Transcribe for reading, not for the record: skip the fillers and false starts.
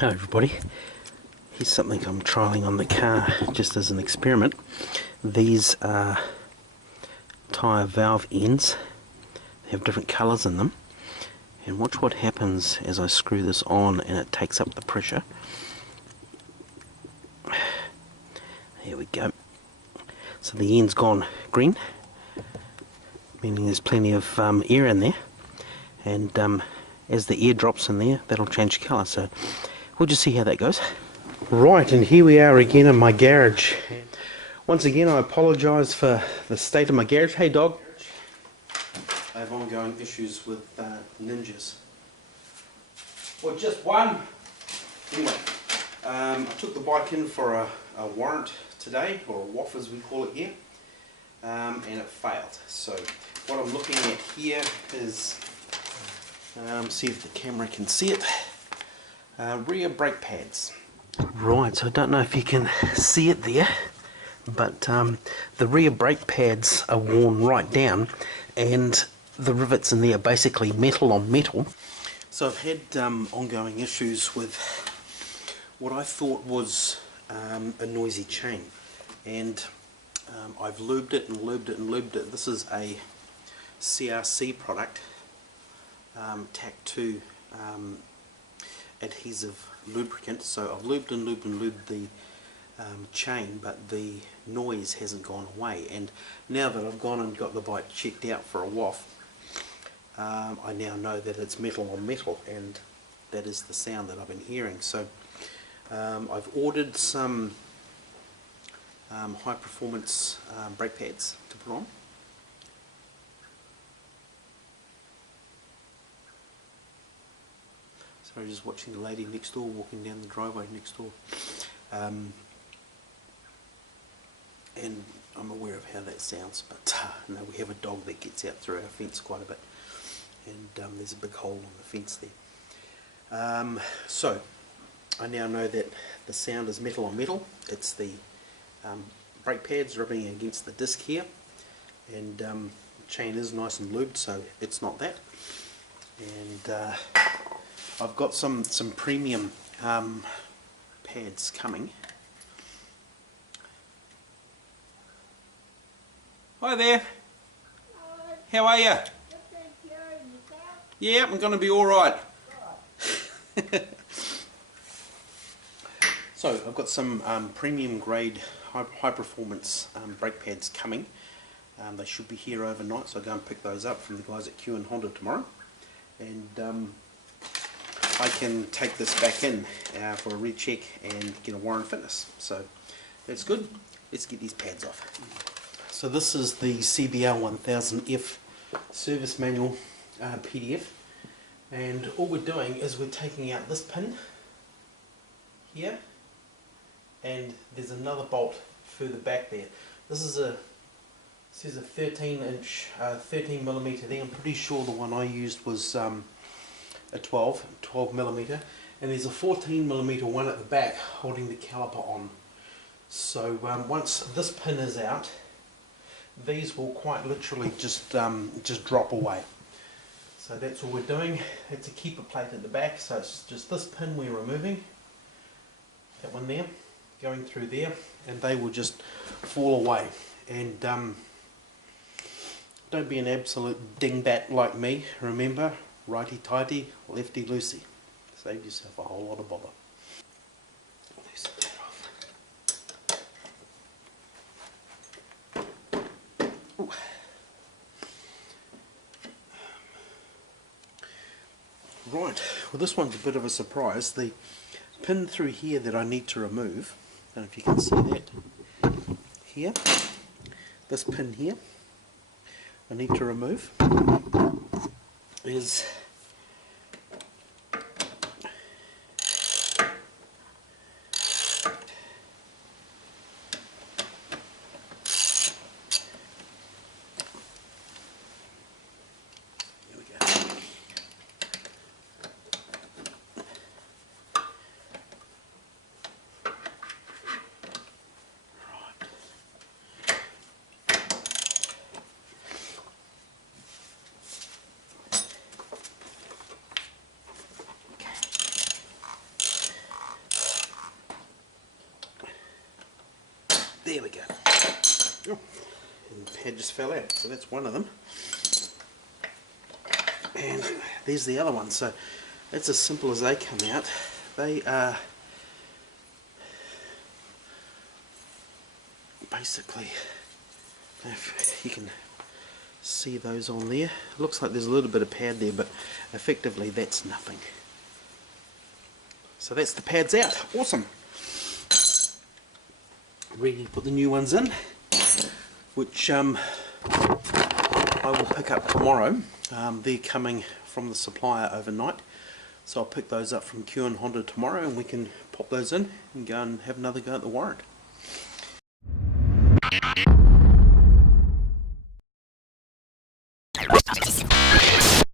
Hello everybody, here's something I'm trialling on the car just as an experiment. These are tyre valve ends. They have different colours in them, and watch what happens as I screw this on and it takes up the pressure. There we go. So the end's gone green, meaning there's plenty of air in there, and as the air drops in there that'll change colour, so we'll just see how that goes. Right, and here we are again in my garage. Once again I apologise for the state of my garage. Hey dog! I have ongoing issues with ninjas. Well, just one! Anyway, I took the bike in for a warrant today, or a WOF as we call it here, and it failed. So what I'm looking at here is, see if the camera can see it, rear brake pads. Right, so I don't know if you can see it there, but the rear brake pads are worn right down, and the rivets in there are basically metal on metal. So I've had ongoing issues with what I thought was a noisy chain, and I've lubed it and lubed it and lubed it. This is a CRC product, TAC 2 adhesive lubricant. So I've lubed and lubed and lubed the chain, but the noise hasn't gone away. And now that I've gone and got the bike checked out for a WOF, I now know that it's metal on metal, and that is the sound that I've been hearing. So I've ordered some high performance brake pads to put on. Sorry, just watching the lady next door walking down the driveway next door. And I'm aware of how that sounds, but no, we have a dog that gets out through our fence quite a bit, and there's a big hole in the fence there. So I now know that the sound is metal on metal. It's the brake pads rubbing against the disc here, and the chain is nice and lubed, so it's not that. And I've got some premium pads coming. Hi there. Hi. How are you? Yeah, I'm going to be alright. So I've got some premium grade high performance brake pads coming. They should be here overnight, so I'll go and pick those up from the guys at Q and Honda tomorrow, and I can take this back in for a recheck and get a Warrant of Fitness. So that's good. Let's get these pads off. So this is the CBR1000F service manual PDF, and all we're doing is we're taking out this pin here, and there's another bolt further back there. This is says a 13 millimeter there. I'm pretty sure the one I used was a 12 millimeter, and there's a 14 millimeter one at the back holding the caliper on. So once this pin is out, these will quite literally just drop away. So that's all we're doing. It's a keeper plate at the back, so it's just this pin we're removing, that one there, going through there, and they will just fall away. And don't be an absolute dingbat like me. Remember, righty tighty, lefty loosey. Save yourself a whole lot of bother. Loosen that off. Ooh. Right, well this one's a bit of a surprise. The pin through here that I need to remove, I don't know if you can see that, here, this pin here, I need to remove, is There we go. Oh, and the pad just fell out, so that's one of them. And there's the other one. So it's as simple as they come out. They are basically, if you can see those on there, looks like there's a little bit of pad there, but effectively that's nothing. So that's the pads out. Awesome. Ready to put the new ones in, which I will pick up tomorrow. They're coming from the supplier overnight, so I'll pick those up from Q and Honda tomorrow, and we can pop those in and go and have another go at the Warrant.